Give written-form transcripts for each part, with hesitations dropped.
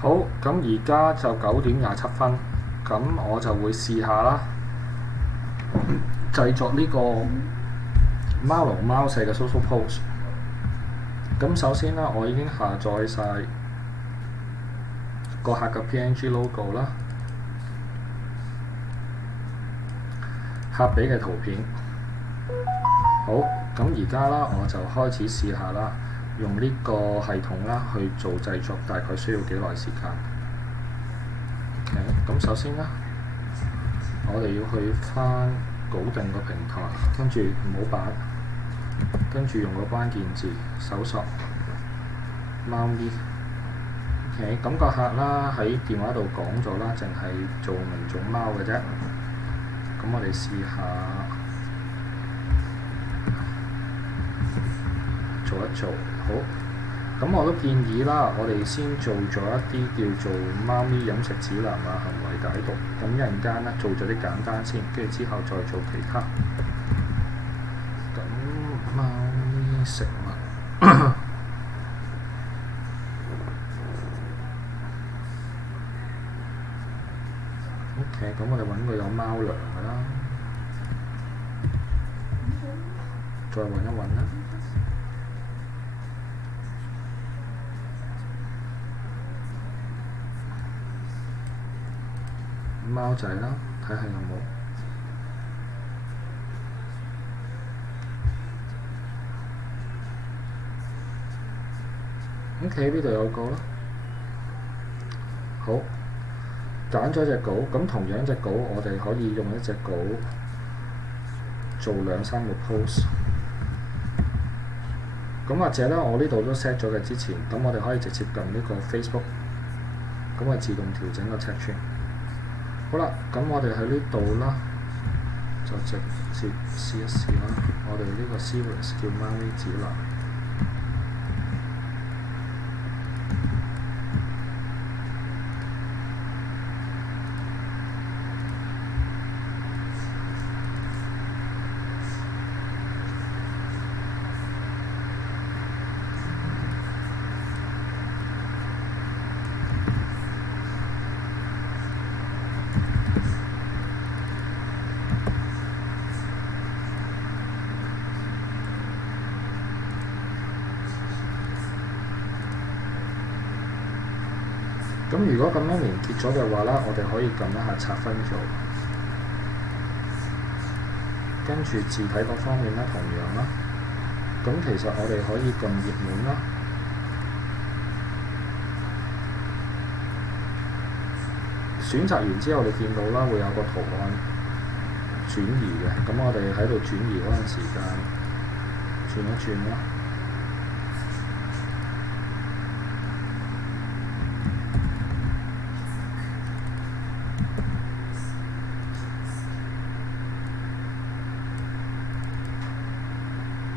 好，咁而家就9點27分，咁我就會試下啦，製作呢個貓龍貓舍嘅 social post。咁首先啦，我已經下載晒個客嘅 PNG logo 啦，客俾嘅圖片。好，咁而家啦，我就開始試下啦，用呢個系統啦去做製作，大概需要幾耐時間？OK，咁首先啦，我哋要去翻稿定個平台，跟住模板，跟住用個關鍵字搜索貓咪。OK，咁個客啦喺電話度講咗啦，淨係做名種貓嘅啫。咁我哋試下做一做，好。咁我都建議啦，我哋先做咗一啲叫做貓咪飲食指南啊、行為解讀。咁一陣間咧做咗啲簡單先，跟住之後再做其他。咁貓咪食物OK，咁我哋揾個有貓糧嘅啦，再揾一揾啦。貓仔啦，睇下有冇。OK，呢度有個啦。好，揀咗隻稿，咁同樣隻稿我哋可以用一隻稿做2-3個 post。咁或者咧，我呢度都 set 咗嘅之前，咁我哋可以直接撳呢個 Facebook，咁啊自動調整個尺寸。好啦，咁我哋喺呢度啦，就直接試一試啦。我哋呢個 series 叫貓咪指南。咁如果咁樣連結咗嘅話啦，我哋可以撳一下拆分組，跟住字體嗰方面啦，同樣啦。咁其實我哋可以撳熱門啦，選擇完之後，你見到啦會有個圖案轉移嘅，咁我哋喺度轉移嗰陣時間轉一轉啦。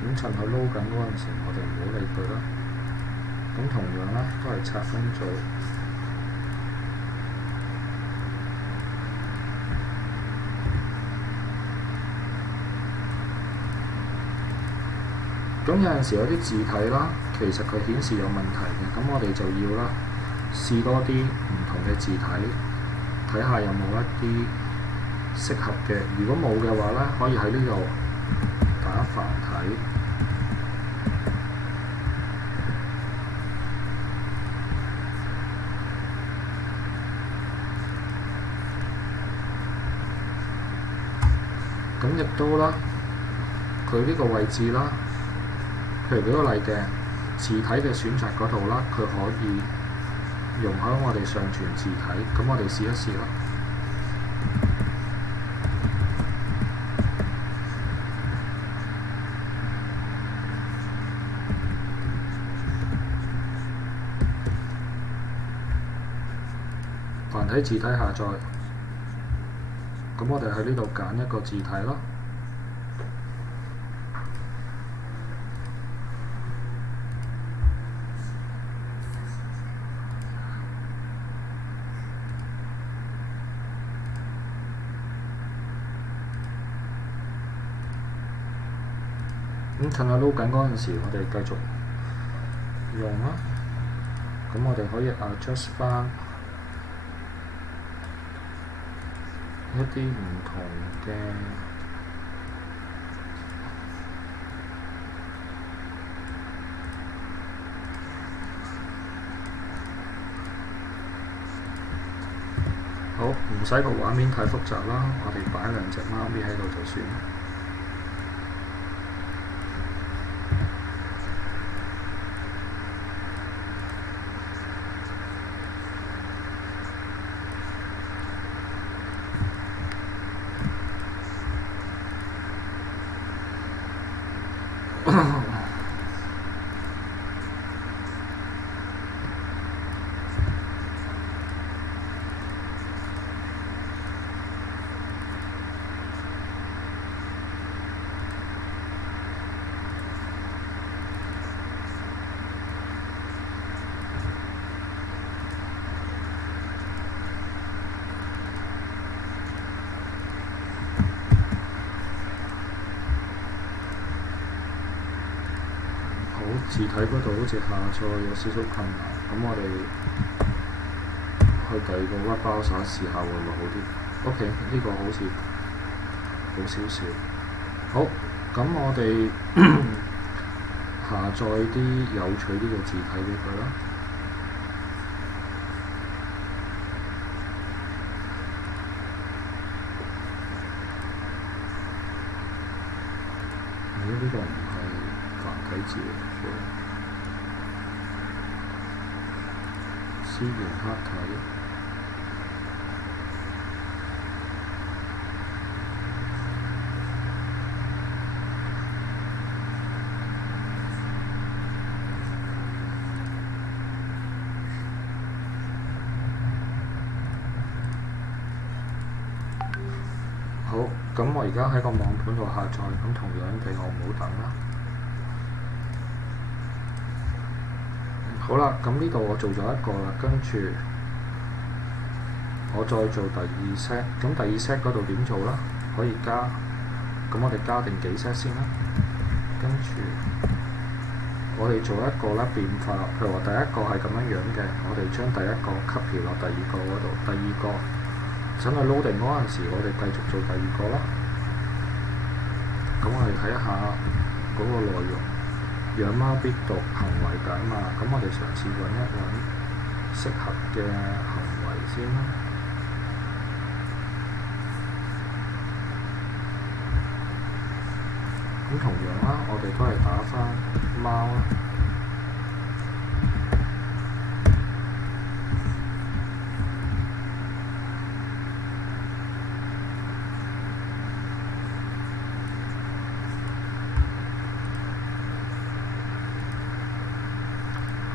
咁趁佢撈緊嗰陣時，我哋唔好理佢啦。咁同樣啦，都係拆分組。咁有陣時有啲字體啦，其實佢顯示有問題嘅，咁我哋就要啦試多啲唔同嘅字體，睇下有冇一啲適合嘅。如果冇嘅話咧，可以喺呢度打繁體。咁亦都啦，佢呢個位置啦，譬如舉個例嘅字體嘅選擇嗰度啦，佢可以容許我哋上傳字體，咁我哋試一試啦。繁體字體下載，咁我哋喺呢度揀一個字體咯。咁趁佢撈緊嗰陣時，我哋繼續用啦。咁我哋可以 adjust 翻一啲唔同嘅好，唔使個畫面太複雜啦，我哋擺兩隻貓咪喺度就算啦。字體嗰度好似下載有少少困難，咁我哋去第二個 web browser 試下會唔會好啲 ？OK， 呢個好似好少少。好，咁我哋下載啲有趣啲嘅字體俾佢啦。呢個唔係繁體字嚟嘅，資源黑體。好，咁我而家喺個網盤度下載，咁同樣地我唔好等啦。好啦，咁呢度我做咗一個啦，跟住我再做第二 set，咁第二 set 嗰度點做啦？可以加，咁我哋加定幾 set 先啦。跟住我哋做一個啦變化，譬如話第一個係咁樣樣嘅，我哋將第一個 copy 落第二個嗰度，第二個等佢 loading 嗰陣時，我哋繼續做第二個啦。咁我哋睇下嗰個內容，養貓必讀行為解碼。咁我哋嘗試揾一揾適合嘅行為先啦。咁同樣啦，我哋都係打返貓啦。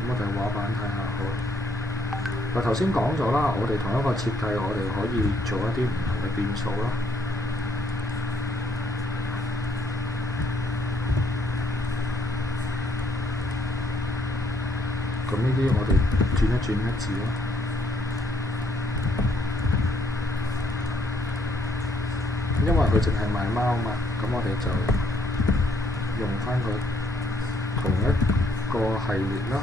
我哋畫板睇下好。嗱，頭先講咗啦，我哋同一個設計，我哋可以做一啲唔同嘅變數啦。咁呢啲我哋轉一轉一字啦。因為佢淨係賣貓嘛，咁我哋就用返個同一個系列啦。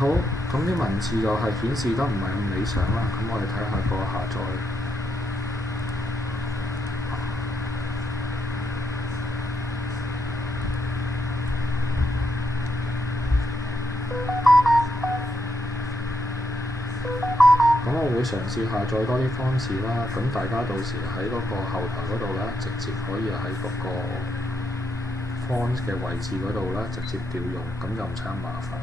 好，咁啲文字又係顯示得唔係咁理想啦。咁我哋睇下個下載。咁我會嘗試下載多啲方式啦。咁大家到時喺嗰個後台嗰度咧，直接可以喺嗰個 font 嘅位置嗰度咧，直接調用，咁就唔使咁麻煩。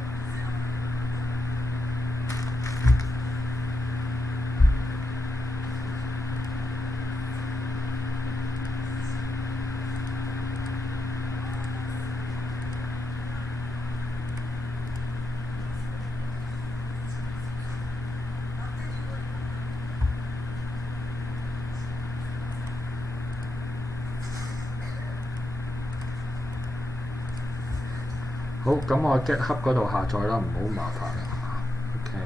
好，咁我喺 GitHub 嗰度下載啦，唔好麻煩啦。OK。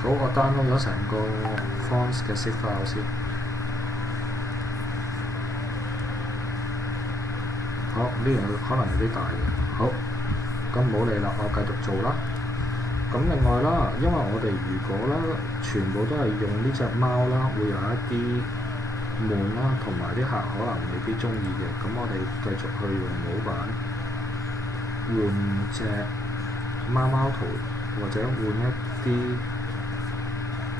好，我 download 咗成個 fonts 嘅 zip file 先。好，呢樣可能有啲大嘅。好，咁唔好理啦，我繼續做啦。咁另外啦，因為我哋如果啦，全部都係用呢隻貓啦，會有一啲悶啦，同埋啲客可能未必中意嘅。咁我哋繼續去用模板換隻貓貓圖，或者換一啲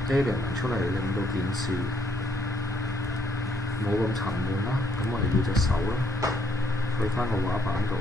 element 出嚟，令到件事冇咁沉悶啦。咁我哋要隻手啦，去返個畫板度。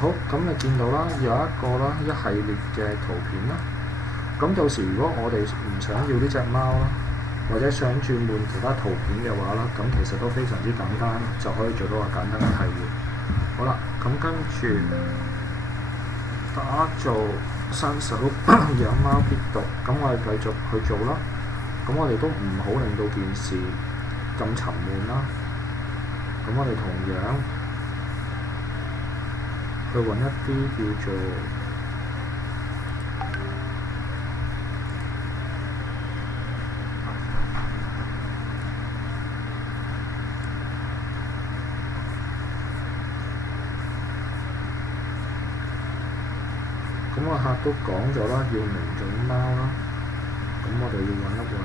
好，咁你見到啦，有一個啦，一系列嘅圖片啦。咁到時如果我哋唔想要呢隻貓啦，或者想轉換其他圖片嘅話啦，咁其實都非常之簡單，就可以做到個簡單嘅替換。好啦，咁跟住打造新手養貓必讀，咁我哋繼續去做啦。咁我哋都唔好令到件事咁沉悶啦。咁我哋同樣去揾一啲叫做咁個客都講咗啦，要名種貓啦。咁我哋要揾一揾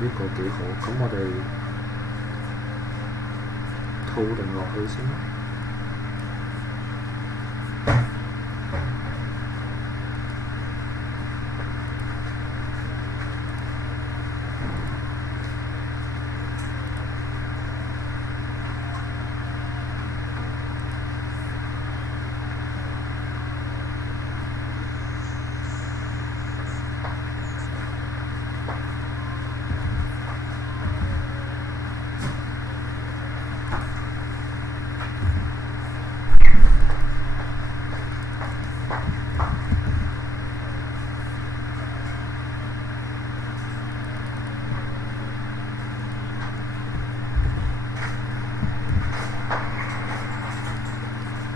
呢個幾好，咁我哋套定落去先啦。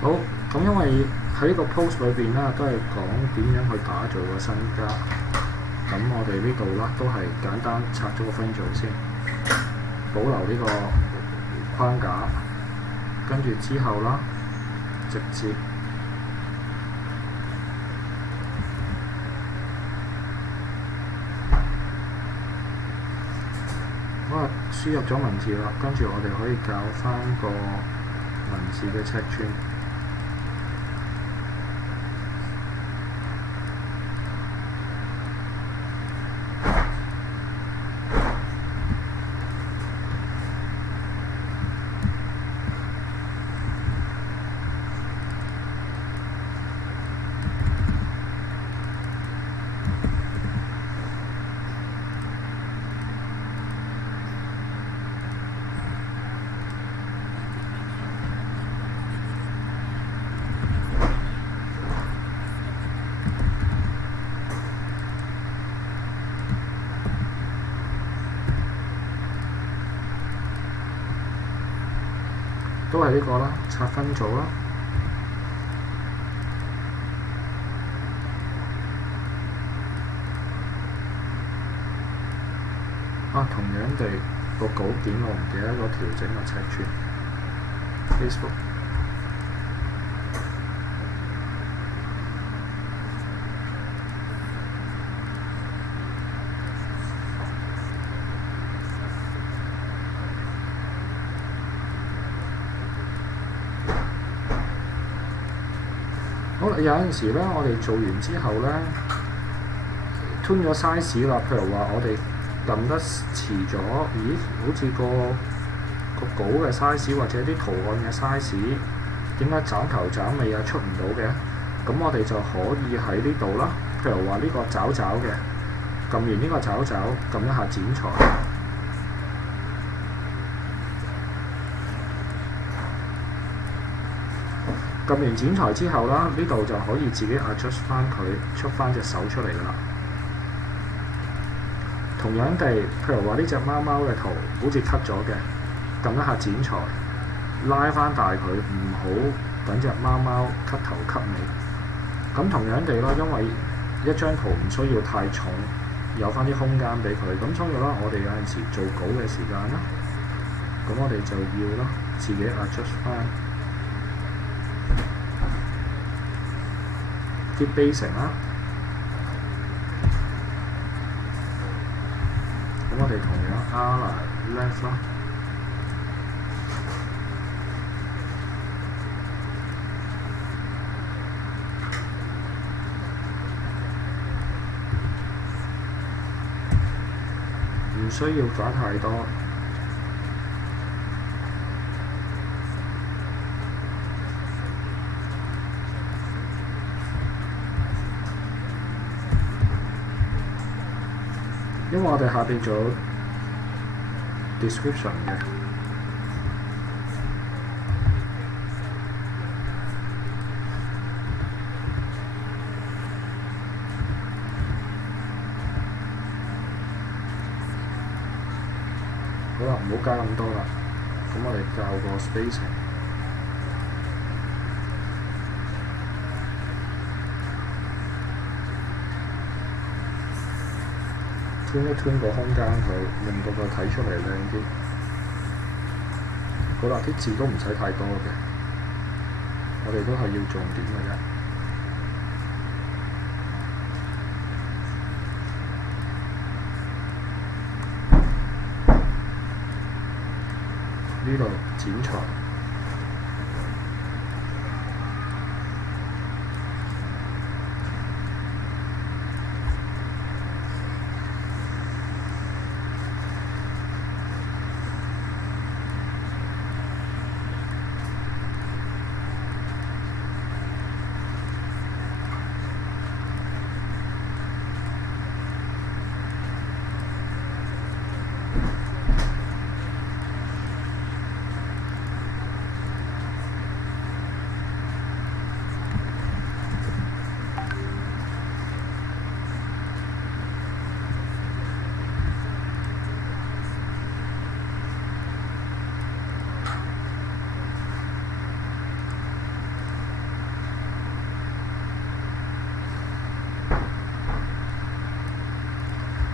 好，咁因為喺呢個 post 裏邊啦，都係講點樣去打造個身家。咁我哋呢度啦，都係簡單拆咗個分組先，保留呢個框架，跟住之後啦，直接輸入咗文字啦，跟住我哋可以校返個文字嘅尺寸。都係呢個啦，拆分組啦。同樣地個稿件我唔記得咗調整個尺寸。Facebook。好啦，有陣時咧，我哋做完之後咧 tune 咗 size 啦，譬如話我哋撳得遲咗，咦？好似個稿嘅 size 或者啲圖案嘅 size 點解爪頭爪尾出唔到嘅？咁我哋就可以喺呢度啦。譬如話呢個爪爪嘅，撳完呢個爪爪，撳一下剪裁。撳完剪裁之後啦，呢度就可以自己 adjust 翻佢，出翻隻手出嚟㗎啦。同樣地，譬如話呢隻貓貓嘅圖好似 cut 咗嘅，撳一下剪裁，拉翻大佢，唔好等隻貓貓 cut 頭 cut 尾。咁同樣地啦，因為一張圖唔需要太重，有翻啲空間俾佢，咁所以啦，我哋有陣時做稿嘅時間啦，咁我哋就要啦，自己 adjust 翻啲 basing 啦。咁我哋同樣 align left 啦。唔需要打太多。因為我哋下邊做 description 嘅。好啦，唔好加咁多啦。咁我哋校個 spacing。吞一吞個空間佢，令到佢睇出嚟靚啲。好啦，啲字都唔使太多嘅，我哋都係要重點嘅啫。呢度剪裁。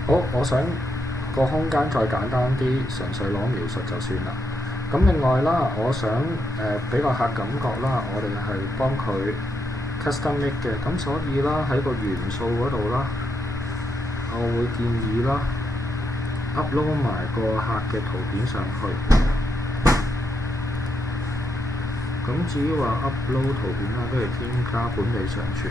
好，我想個空間再簡單啲，純粹攞描述就算啦。咁另外啦，我想俾個客感覺啦，我哋係幫佢 custom make 嘅，咁所以啦喺個元素嗰度啦，我會建議啦 upload 埋個客嘅圖片上去。咁至於話 upload 圖片啦，都係添加本地上傳。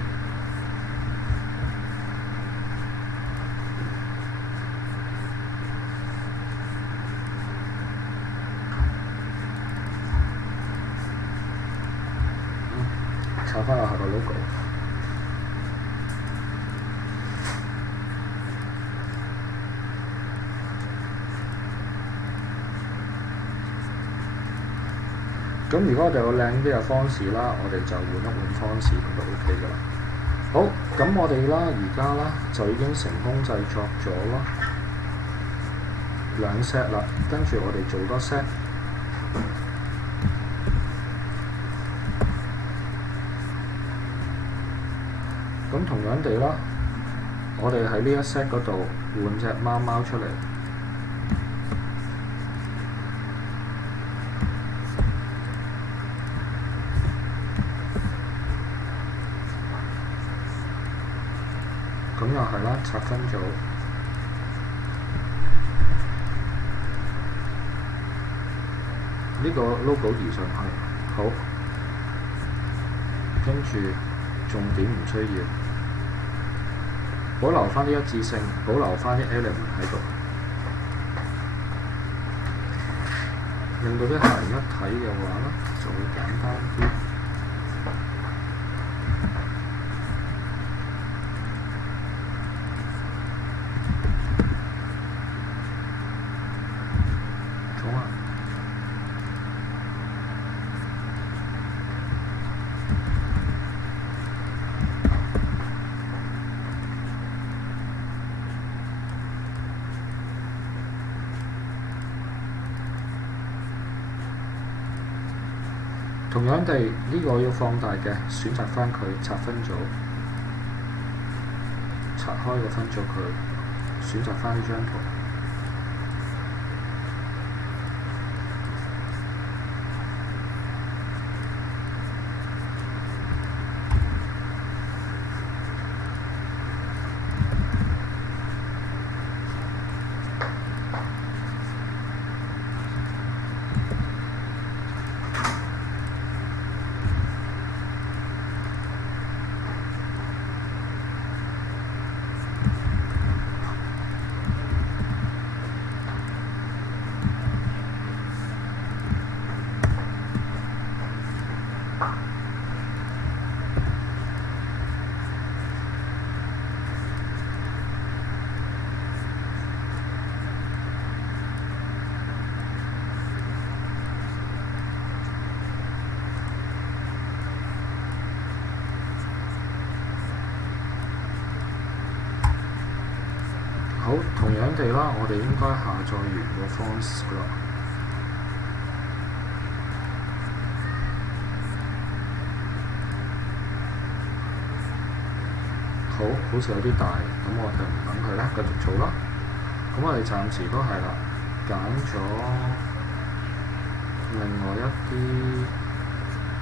插翻落下個 logo。咁如果我哋有靚啲嘅方式啦，我哋就換一換方式咁就 OK 㗎啦。好，咁我哋啦，而家啦就已經成功製作咗啦2 set 啦，跟住我哋做多 set。咁同樣地啦，我哋喺呢一 set 嗰度換隻貓貓出嚟。咁又係啦，拆分組。呢個 logo 移上去，好。跟住重點唔需要，保留翻啲一致性，保留翻啲 element 喺度，令到啲客人一睇嘅話咧，就會簡單啲。同樣地，呢個要放大嘅，選擇翻佢拆分組，拆開個分組佢，選擇翻呢張圖。好，同樣地啦，我哋應該下載完個 fonts 啦。好似有啲大，咁我哋唔等佢啦，繼續做啦。咁我哋暫時都係啦，揀咗另外一啲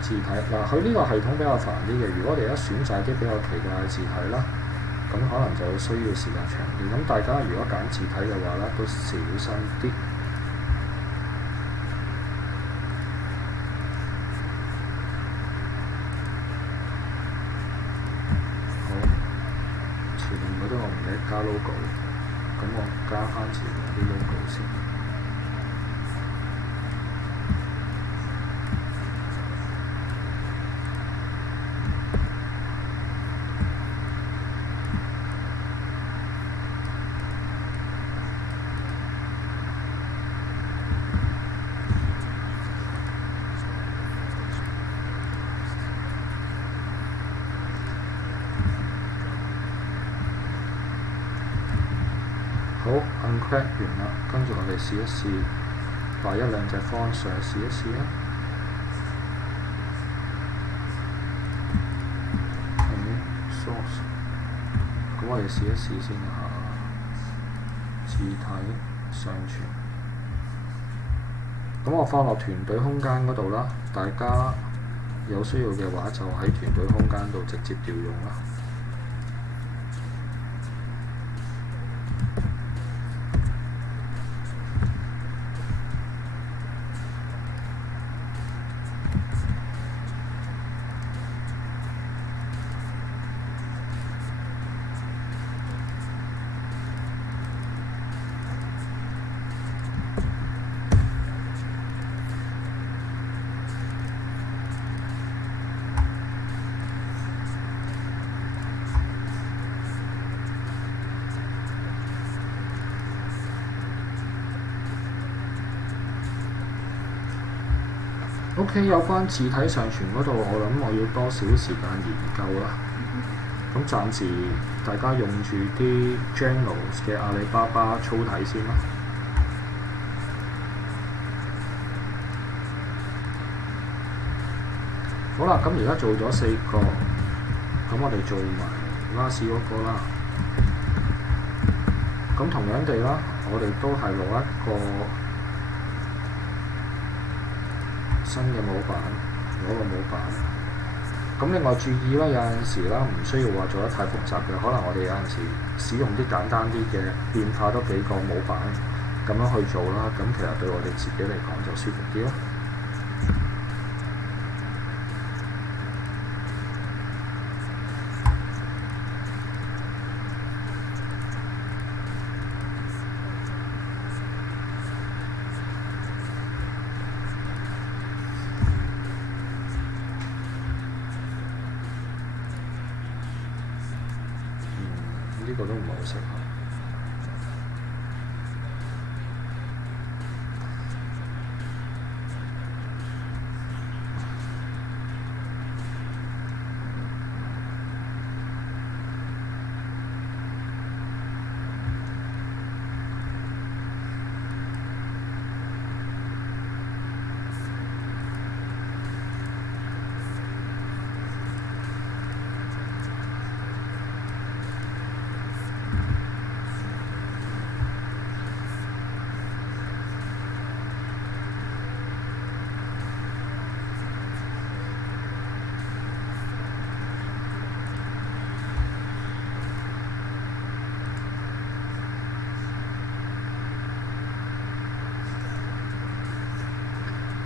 字體。嗱，佢呢個系統比較煩啲嘅，如果我哋一選擇啲比較奇怪嘅字體啦，咁可能就需要時間長啲。咁大家如果揀字體嘅話咧，都小心啲。好，前面嗰啲我唔記得加 logo，咁我加翻前面啲 logo 先。好 uncrack 完啦，跟住我哋試一試，擺一兩隻 font 上去試一試啊。source， 咁我哋試一試先嚇。字體上傳，咁我放落團隊空間嗰度啦，大家有需要嘅話就喺團隊空間度直接調用啦。OK， 有關字體上傳嗰度，我諗我要多少時間研究啦。咁暫時大家用住啲 Journals 嘅阿里巴巴粗體先啦。好啦，咁而家做咗4個，咁我哋做埋 last 嗰個啦。咁同樣地啦，我哋都係攞一個新嘅模板，攞個模板。咁另外注意啦，有陣時啦，唔需要話做得太複雜嘅，可能我哋有陣時使用啲簡單啲嘅變化都幾個模板咁樣去做啦。咁其實對我哋自己嚟講就舒服啲咯。呢個都唔係好適合。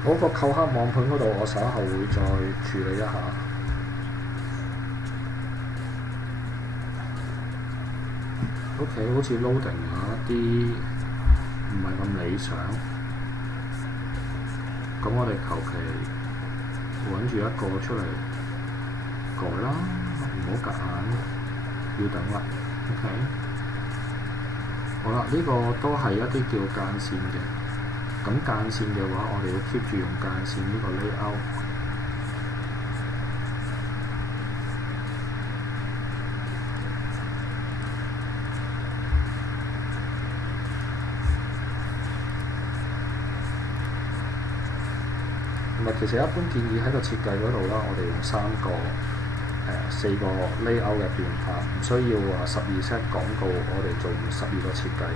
嗰個扣黑網盤嗰度，我稍後會再處理一下。OK， 好似 loading 下啲唔係咁理想。咁我哋求其揾住一個出嚟改啦，唔好夾硬，要等啦。OK， 好啦，呢個都係一啲叫間線嘅。咁間線嘅話，我哋要 keep 住用間線呢個 layout。同埋其實一般建議喺個設計嗰度啦，我哋用4個 layout 嘅變化，唔需要話12 set 廣告，我哋做12個設計，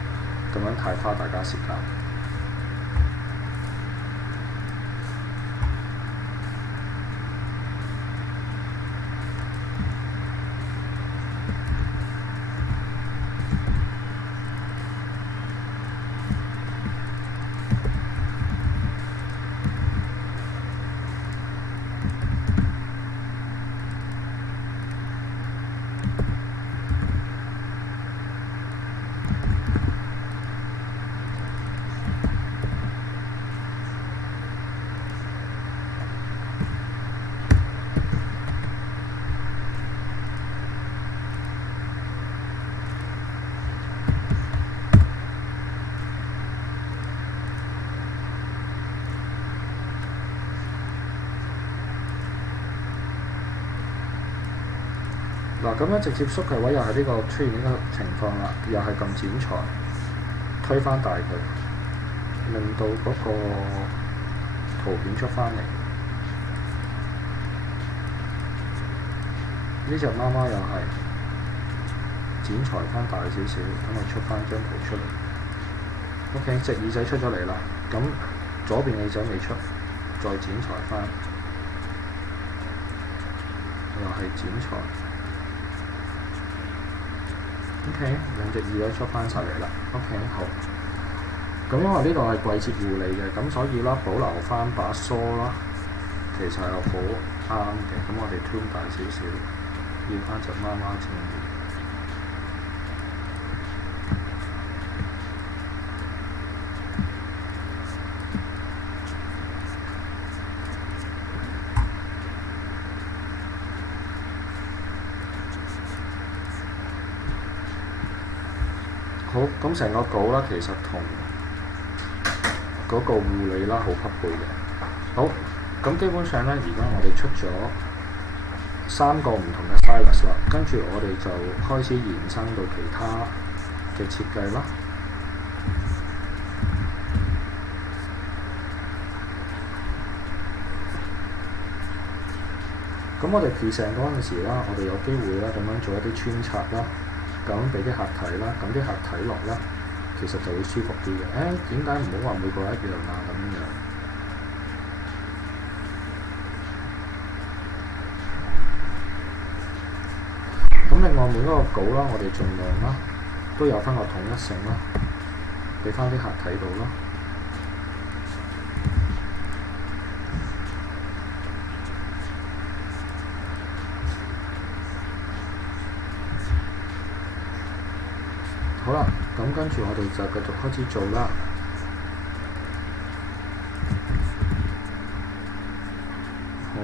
咁樣太花大家時間。嗱，咁樣直接縮嘅話，又係呢個出現呢個情況啦，又係撳剪裁，推翻大佢，令到嗰個圖片出翻嚟。呢隻貓貓又係剪裁翻大少少，等佢出翻張圖出嚟。OK， 隻耳仔出咗嚟啦，咁左邊耳仔未出，再剪裁翻，又係剪裁。OK， 兩隻耳仔出翻晒嚟啦。OK， 好。咁因為呢度係季節護理嘅，咁所以啦，保留翻把梳啦，其實係好啱嘅。咁我哋 tune 大少少，要翻隻貓貓正面。好，咁成個稿啦，其實同嗰個護理啦好匹配嘅。好，咁基本上咧，而家我哋出咗3個唔同嘅 stylus 啦，跟住我哋就開始延伸到其他嘅設計啦。咁我哋 present 嗰陣時啦，我哋有機會啦咁樣做一啲穿插啦，咁俾啲客睇啦，咁啲客睇落咧，其實就會舒服啲嘅。點解唔好話每個一樣啊咁樣？咁另外每一個稿啦，我哋盡量啦都有翻個統一性啦，俾翻啲客睇到啦。好啦，咁跟住我哋就繼續開始做啦。好，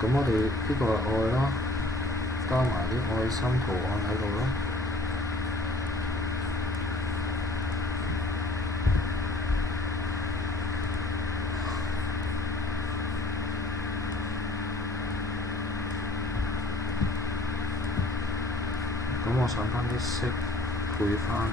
咁我哋呢個係愛啦，加埋啲愛心圖案喺度咯。咁我上翻啲色配翻。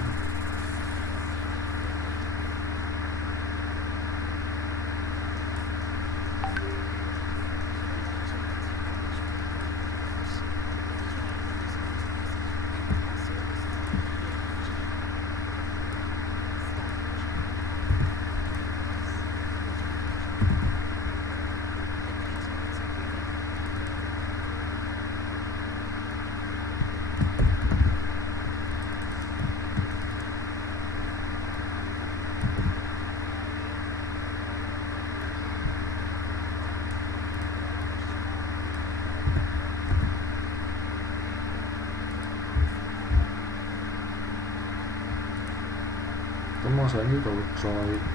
咁我想呢度再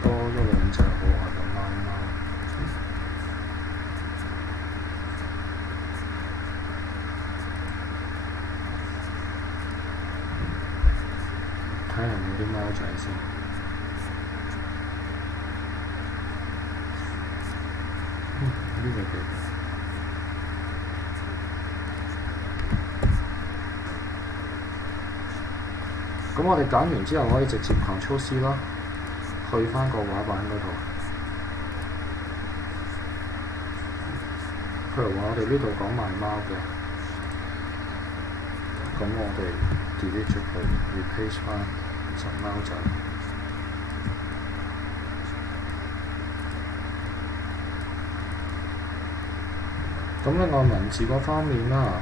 多一兩隻可愛嘅貓貓。睇下有冇啲貓仔先。呢個幾〜咁我哋揀完之後可以直接Ctrl C啦，去返個畫板嗰度。譬如話我哋呢度講賣貓嘅，咁我哋 delete 咗佢 ，replace 返隻貓仔。咁另外文字嗰方面啦，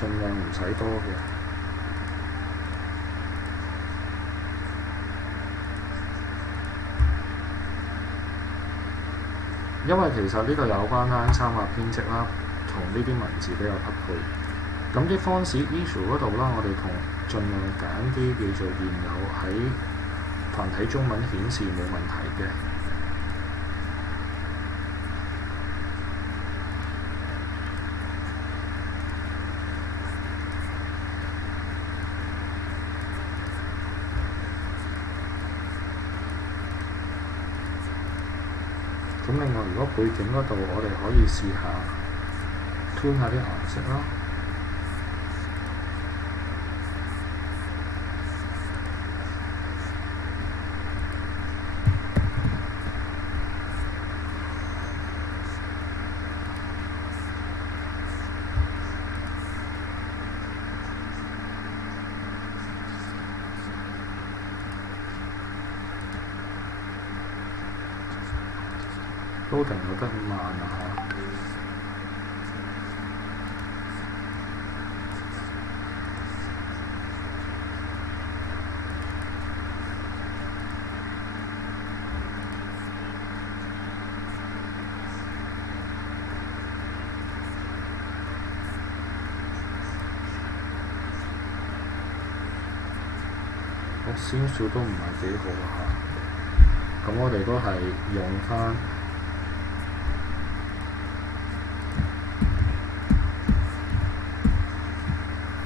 盡量唔使多嘅。因為其實呢個有關啦，三畫編輯啦，同呢啲文字比較匹配。咁啲 font issue 嗰度啦，我哋盡量揀啲叫做現有喺繁體中文顯示冇問題嘅。咁另外，如果背景嗰度，我哋可以試下 tune 下啲顏色啦。loading有得慢啊嚇！個鮮少都唔係幾好嚇，咁我哋都係用返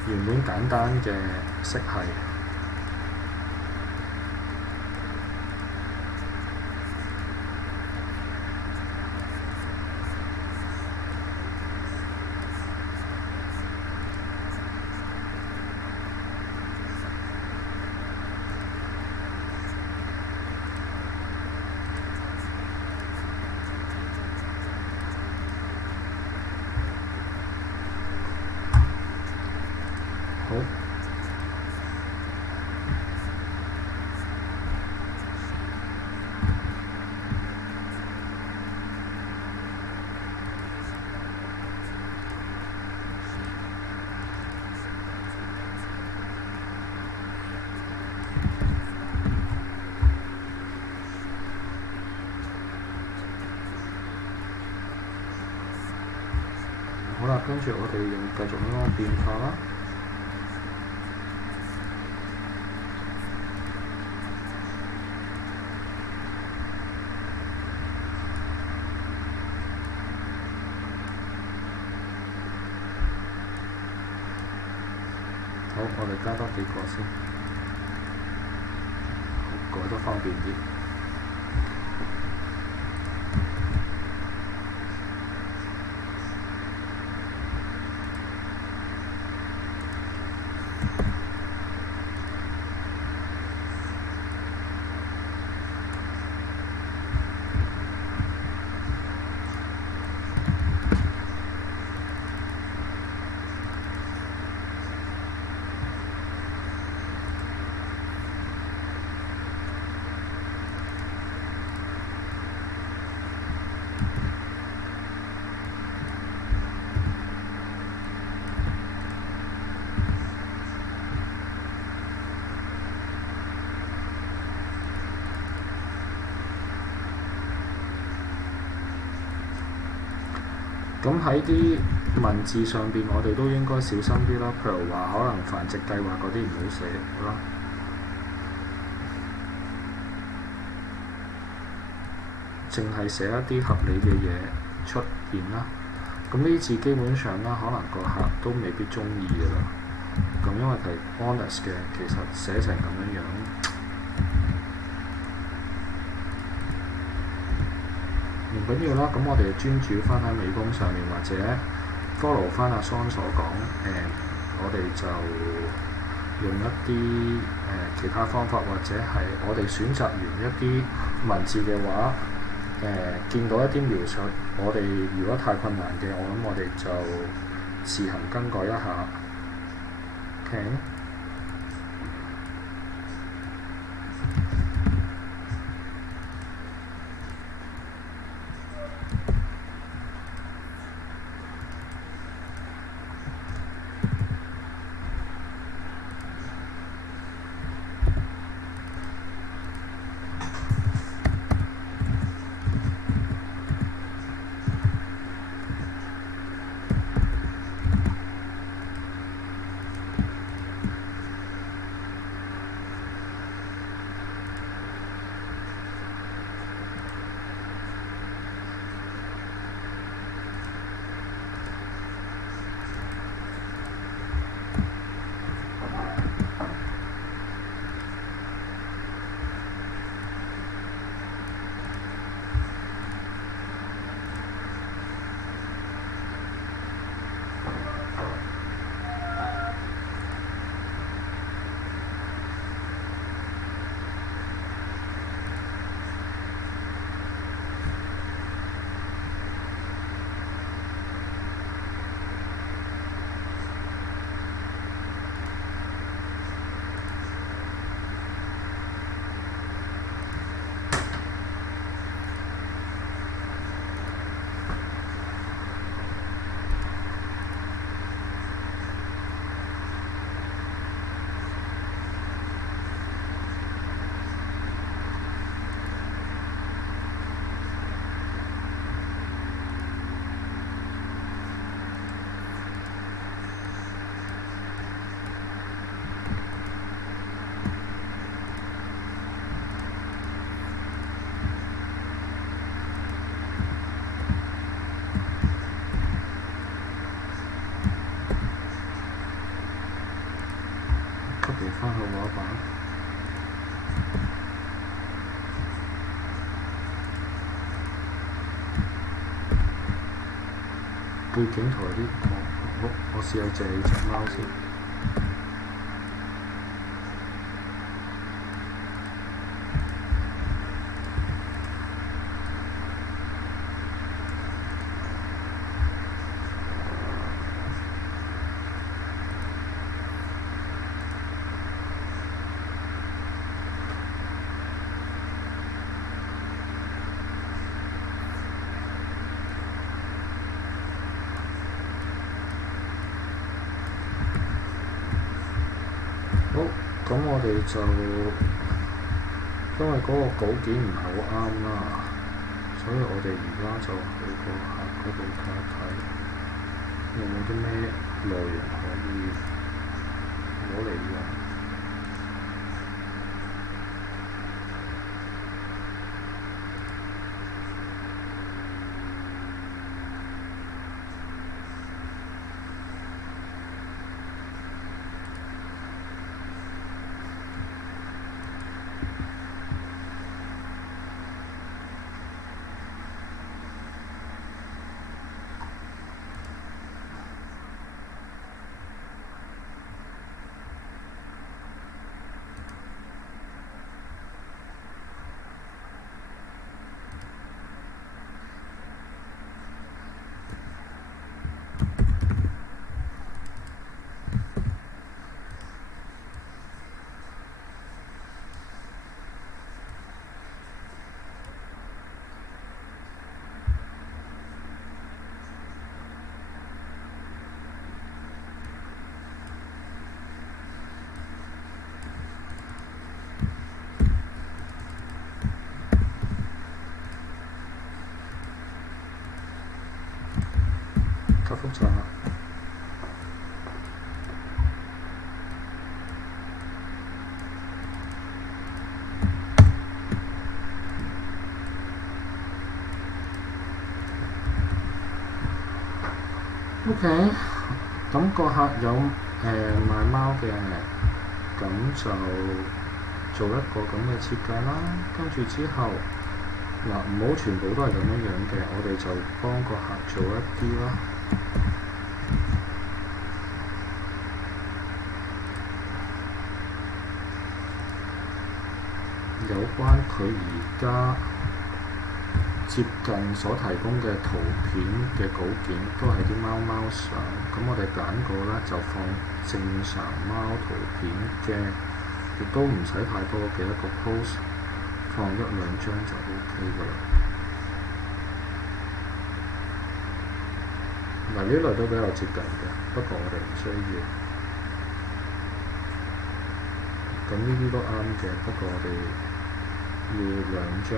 原本簡單嘅色系。好。好啦，跟住我哋用繼續呢個變化啦。好，我哋加多幾個先，改得方便啲。咁喺啲文字上邊，我哋都應該小心啲啦。譬如話，可能繁殖計劃嗰啲唔好寫，好啦。淨係寫一啲合理嘅嘢出現啦。咁呢啲字基本上啦，可能個客都未必中意㗎啦。咁因為係 honest 嘅，其實寫成咁樣樣。唔緊要啦，咁我哋專注翻喺美工上面，或者 follow 翻阿 Son 所講，我哋就用一啲其他方法，或者係我哋選擇完一啲文字嘅話，見到一啲描述，我哋如果太困難嘅，我諗我哋就自行更改一下。OK。翻去畫板，背景圖有啲好，我試下借你隻貓先。咁我哋就因為嗰個稿件唔係好啱啦，所以我哋而家就去個客嗰度睇一睇，有冇啲咩內容可以攞嚟用。太複雜啦。OK，咁個客有賣貓嘅，咁就做一個咁嘅設計啦。跟住之後，嗱唔好全部都係咁樣嘅，我哋就幫個客做一啲啦。有關佢而家接近所提供嘅圖片嘅稿件，都係啲貓貓相。咁我哋揀個咧就放正常貓圖片嘅，亦都唔使太多嘅一個 pose， 放一兩張就 OK 㗎啦。嗱呢類都比較接近嘅，不過我哋唔需要。咁呢啲都啱嘅，不過我哋要兩張。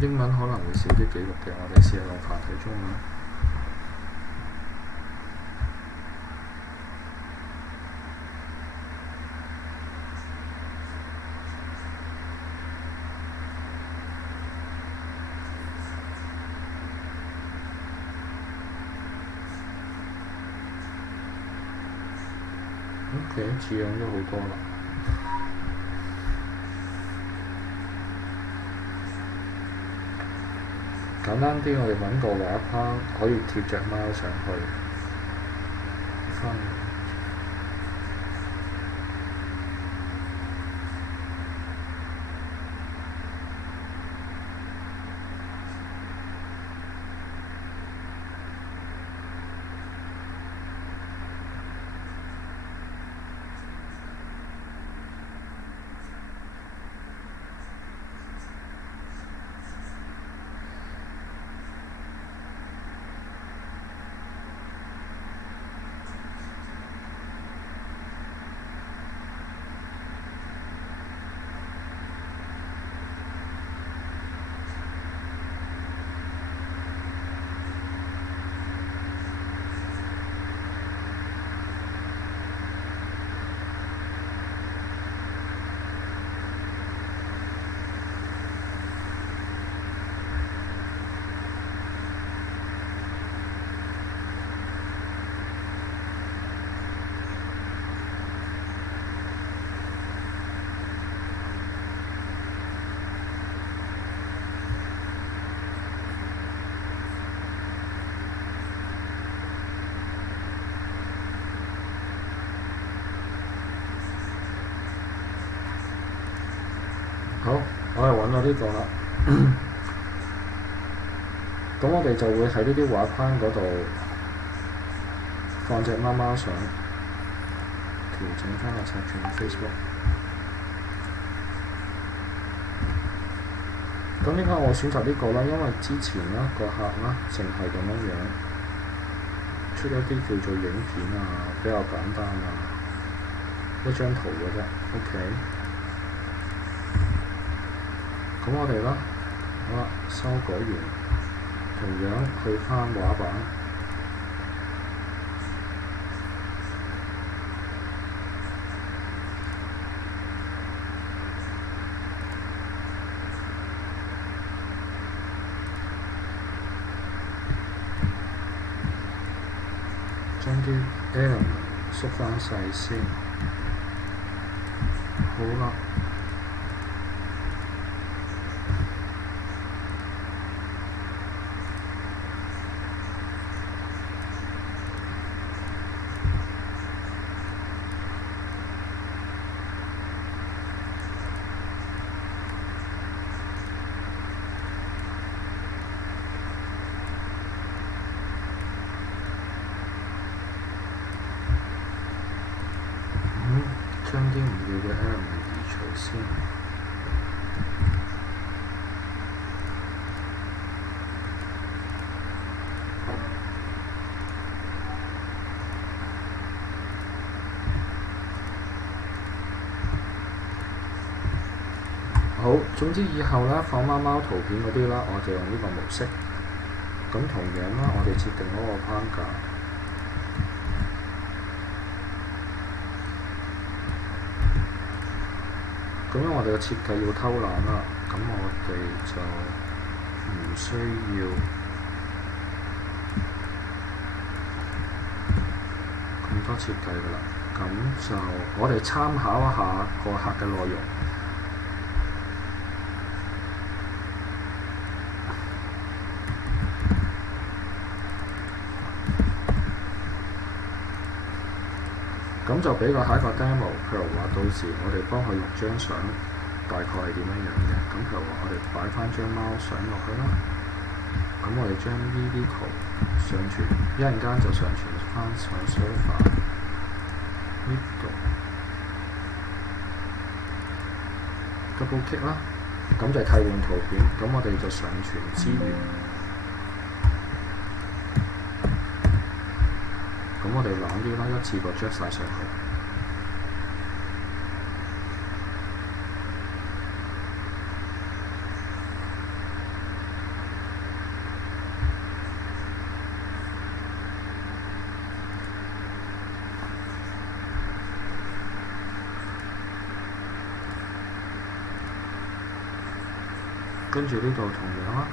英文可能會少啲記錄嘅，我哋試下用繁體中文。OK， 似樣咗好多啦。簡單啲，我哋揾個畫框，可以貼隻貓上去。好，我我係揾到呢個啦。咁我哋就會喺呢啲畫框嗰度放隻貓貓相，調整翻個尺寸 Facebook。咁點解我選擇呢個啦？因為之前啦個客啦淨係咁樣出一啲叫做影片啊，比較簡單啊，一張圖嘅啫。OK。咁我哋啦，好啦，修改完，同樣去翻畫板，將啲 element 縮翻細先。好啦。將啲唔要嘅 element 移除先。好，總之以後啦，放貓貓圖片嗰啲啦，我就用呢個模式。咁同樣啦，我哋設定嗰個框架。咁因為我哋嘅設計要偷懶啦，咁我哋就唔需要咁多設計㗎啦。咁就我哋參考一下個客嘅內容。咁就俾個下一個 demo，譬如話到時我哋幫佢錄張相，大概係點樣嘅。咁譬如話我哋擺翻張貓相落去啦。咁我哋將呢啲圖上傳，一陣間就上傳翻上 server 呢度 double click 啦。咁就替換圖片，咁我哋就上傳資源。咁我哋懶啲啦，一次過著晒上去。跟住呢度同樣啦。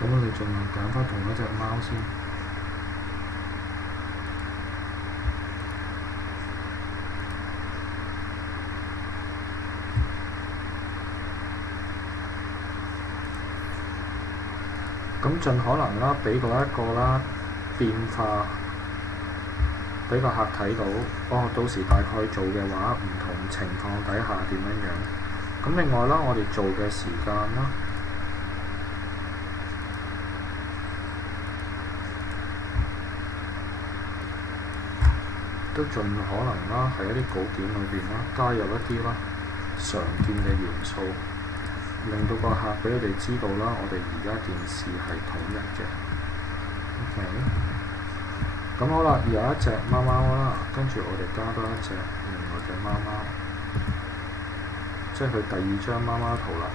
咁我哋盡量揀翻同一隻貓先。咁盡可能啦，俾到一個啦變化，俾個客睇到。到時大概做嘅話，唔同情況底下點樣。咁另外啦，我哋做嘅時間啦。都盡可能啦，喺一啲稿件裏邊啦，加入一啲啦常見嘅元素，令到個客俾佢哋知道啦，我哋而家件事係統一嘅。OK，咁好啦，有一隻貓貓啦，跟住我哋加多一隻另外嘅貓貓，即係佢第二張貓貓圖啦。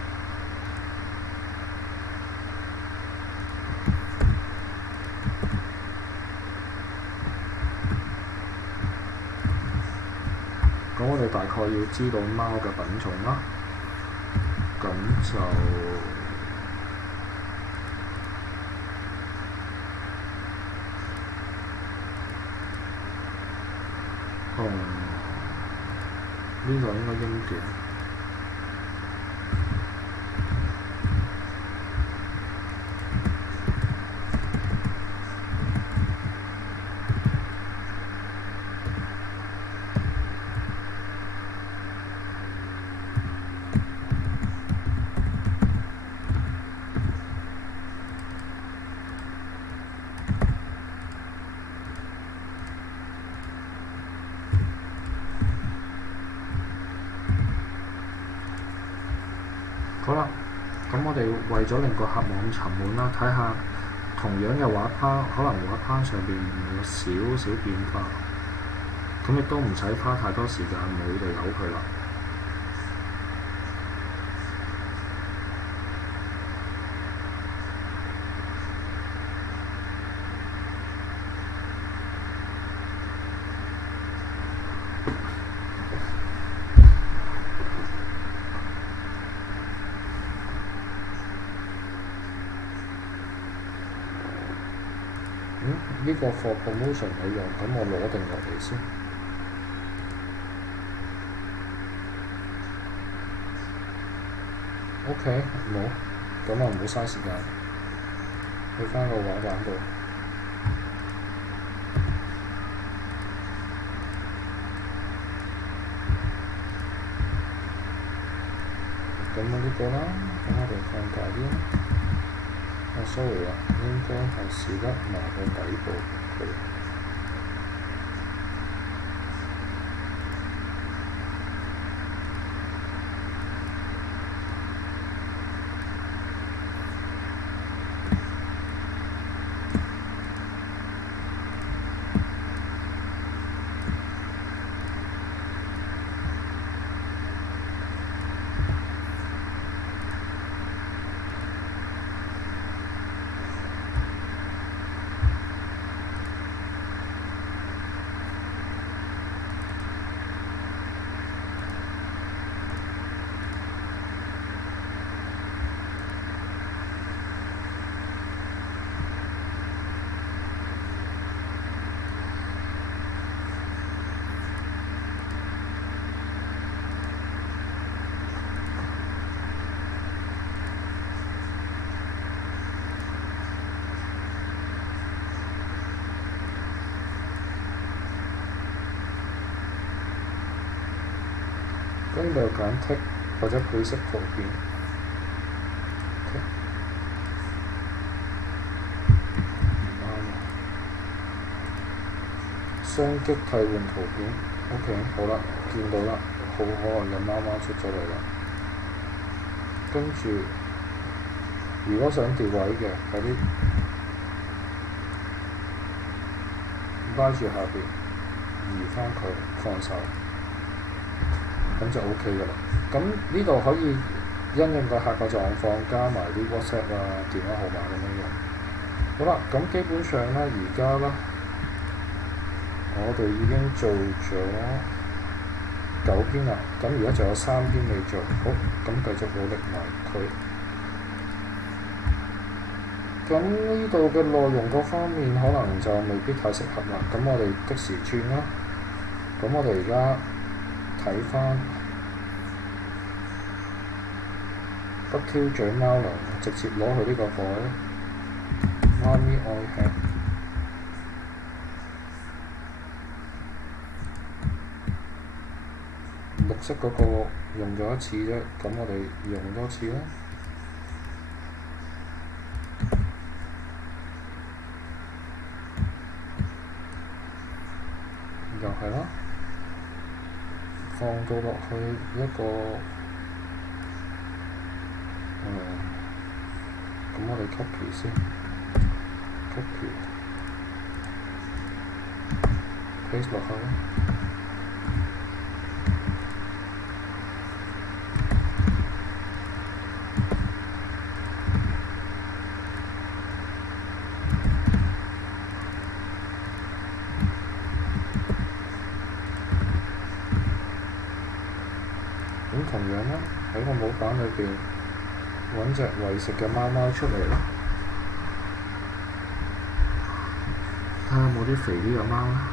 咁我哋大概要知道貓嘅品種啦，咁就呢度應該英短。好啦，咁我哋為咗令個客冇咁沉悶啦，睇下同樣嘅畫框，可能畫框上邊有少少變化，咁亦都唔使花太多時間，冇就由佢啦。呢個 for promotion 有用，咁我攞定落嚟先。OK， 冇，咁啊唔好嘥時間，去返個畫板度。咁呢個啦，咁我哋放大啲。sorry 啊，應該係試得埋個底部佢。跟住又揀 tick 或者配色圖片。雙擊替換圖片 ，OK， 好啦，見到啦，好可愛嘅貓貓出咗嚟啦。跟住，如果想調位嘅，有啲拉住下邊，移返佢，放手。咁就 OK 㗎啦。咁呢度可以因應個客嘅狀況加埋啲 WhatsApp 啊、電話號碼咁樣用。好啦，咁基本上咧，而家咧，我哋已經做咗9篇啦。咁而家仲有3篇未做。好，咁繼續努力埋佢。咁呢度嘅內容各方面可能就未必太適合啦。咁我哋即時轉啦。咁我哋而家睇返不挑嘴貓糧，直接攞去呢個袋。媽咪愛吃。綠色嗰個用咗一次啫，咁我哋用多次啦。又係啦，放到落去一個咁我哋 copy 先 ，copy paste 落去啦。咁同樣啦，喺個模板裏邊揾隻餵食嘅貓貓出嚟啦，睇下有冇啲肥啲嘅貓啦。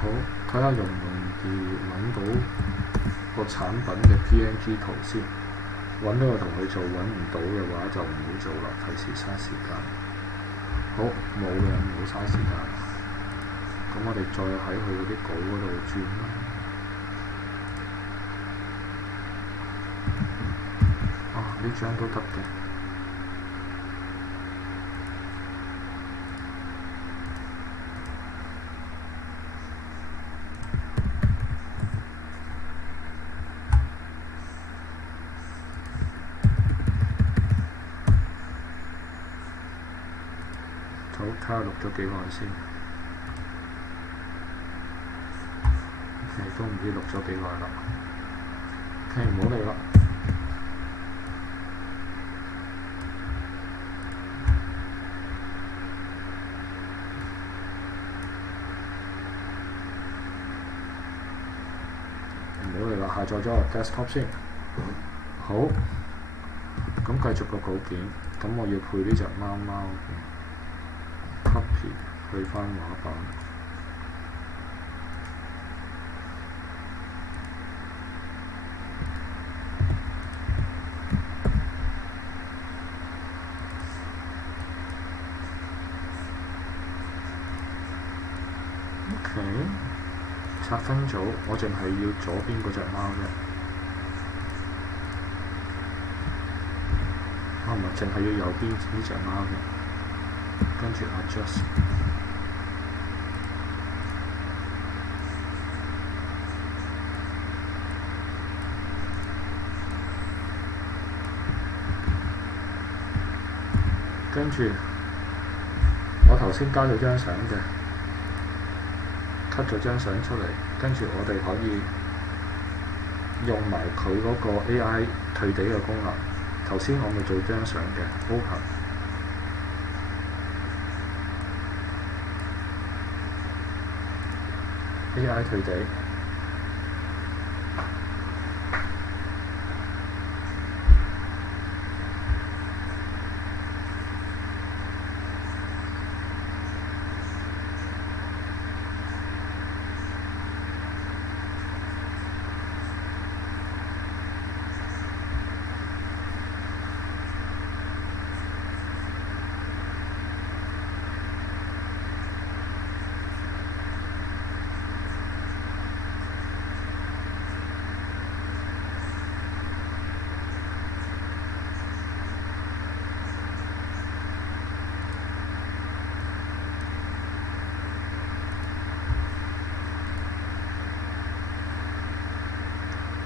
好，睇下容唔容易揾到個產品嘅 PNG 圖先。揾到就同佢做，揾唔到嘅話就唔好做啦，費事嘥時間。好，冇嘅，唔好嘥時間。咁我哋再喺佢嗰啲稿嗰度轉啦。呢張都得嘅。好，睇下錄咗幾耐先。都唔知錄咗幾耐啦。唔好理啦。下載咗個 desktop 先。好，咁繼續個稿件。咁我要配呢隻貓貓嘅 copy 去返畫板。OK。拆分組，我淨係要左邊嗰隻貓啫。唔係，淨係要右邊呢隻貓嘅。跟住 adjust。跟住，我頭先加咗張相嘅。cut 咗張相出嚟，跟住我哋可以用埋佢嗰個 AI 退地嘅功能。頭先我咪做張相嘅 open AI 退地。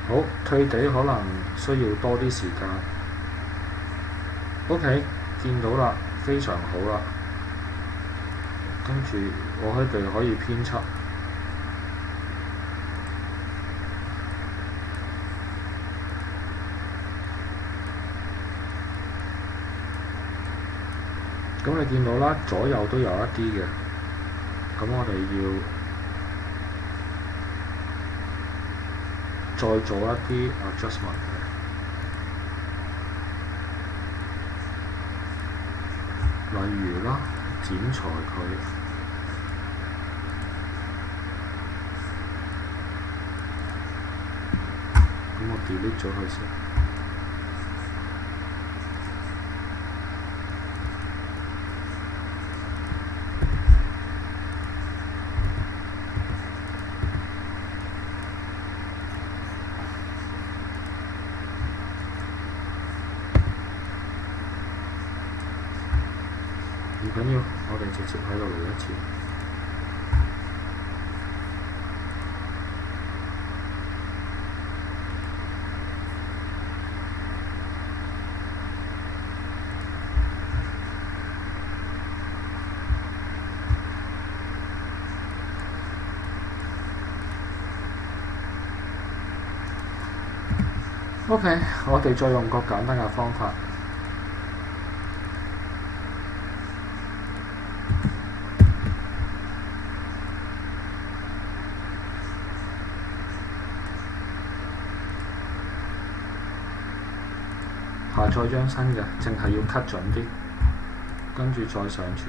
好，退地可能需要多啲時間。OK， 見到啦，非常好啦。跟住我哋可以編輯。咁你見到啦，左右都有一啲嘅。咁我哋要再做一啲 adjustment 嘅，例如啦，剪裁佢。咁我 delete 咗佢先。唔緊要，我哋直接喺度嚟一次。OK， 我哋再用個簡單嘅方法。下載張新嘅，淨係要 cut 準啲，跟住再上傳，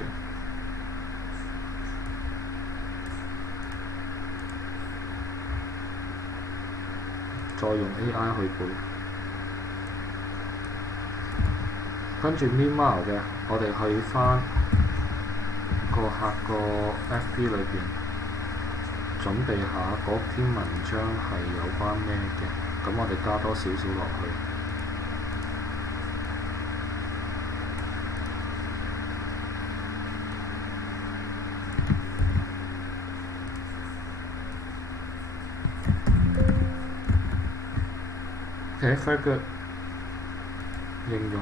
再用 AI 去背，跟住 meanwhile 嘅，我哋去返個客個 FB 裏邊，準備下嗰篇文章係有關咩嘅，咁我哋加多少少落去。Okay, very good。應用。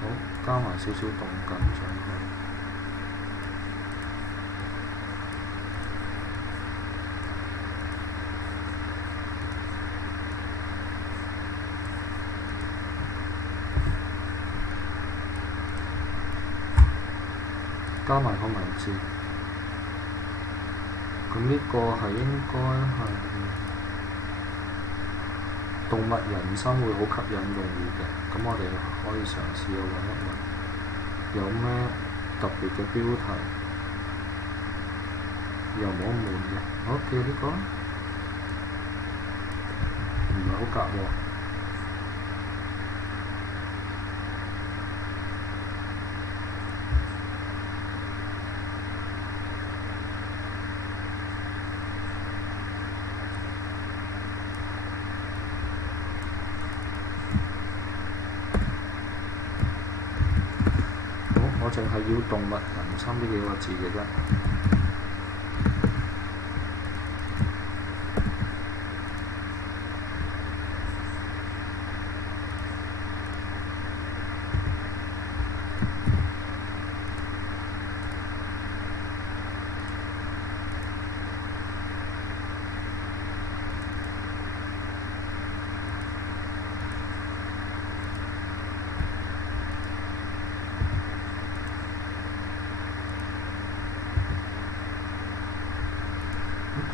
好，加埋少少動感上去。加埋個文字。咁呢個係應該係動物人生會好吸引用戶嘅，咁我哋可以嘗試去揾一揾有咩特別嘅標題，又冇咁悶嘅。好，叫呢個唔係好夾喎。我淨係要動物人生呢幾個字嘅啫。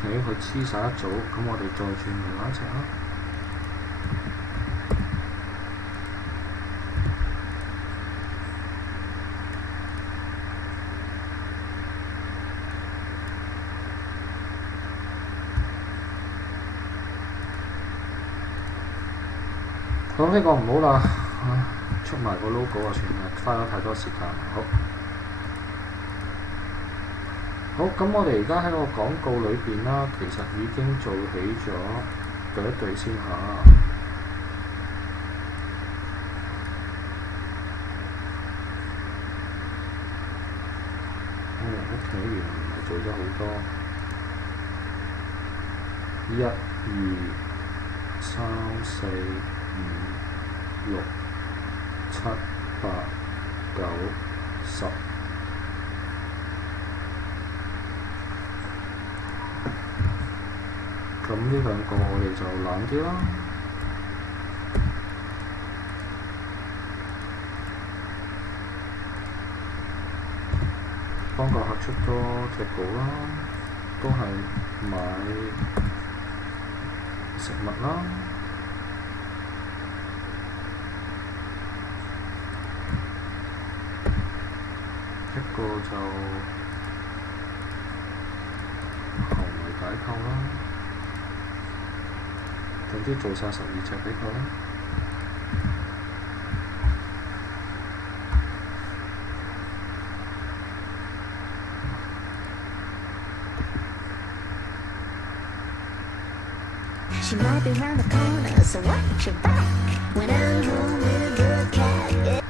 OK， 佢黐晒一組，咁我哋再轉另外一隻啦。咁呢個唔好啦，出埋個 logo 啊，算啦，花咗太多時間。好，咁我哋而家喺個廣告裏邊啦，其實已經做起咗對一對先下。OK，原來做咗好多。1、2、3、4、5、6、7、8、9、10。咁呢兩個我哋就懶啲啦。幫個客出多隻稿啦，都係買食物啦。一個就行為解構啦，總之做晒12隻俾佢啦。She might be round the corner, so watch your back. When I'm home with a good cat, yeah.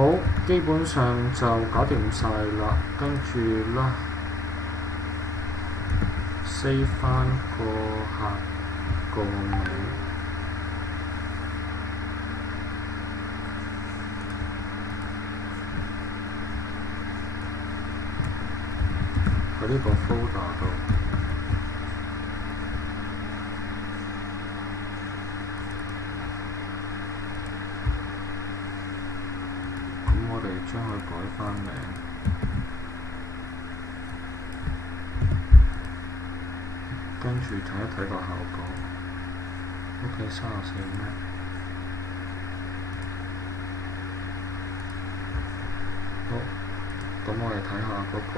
好，基本上就搞掂晒啦。跟住啦，save 翻個客個名。喺呢個 folder 度。我哋將佢改返名，跟住睇一睇個效果。OK， 34 MB。好，咁我哋睇下嗰個。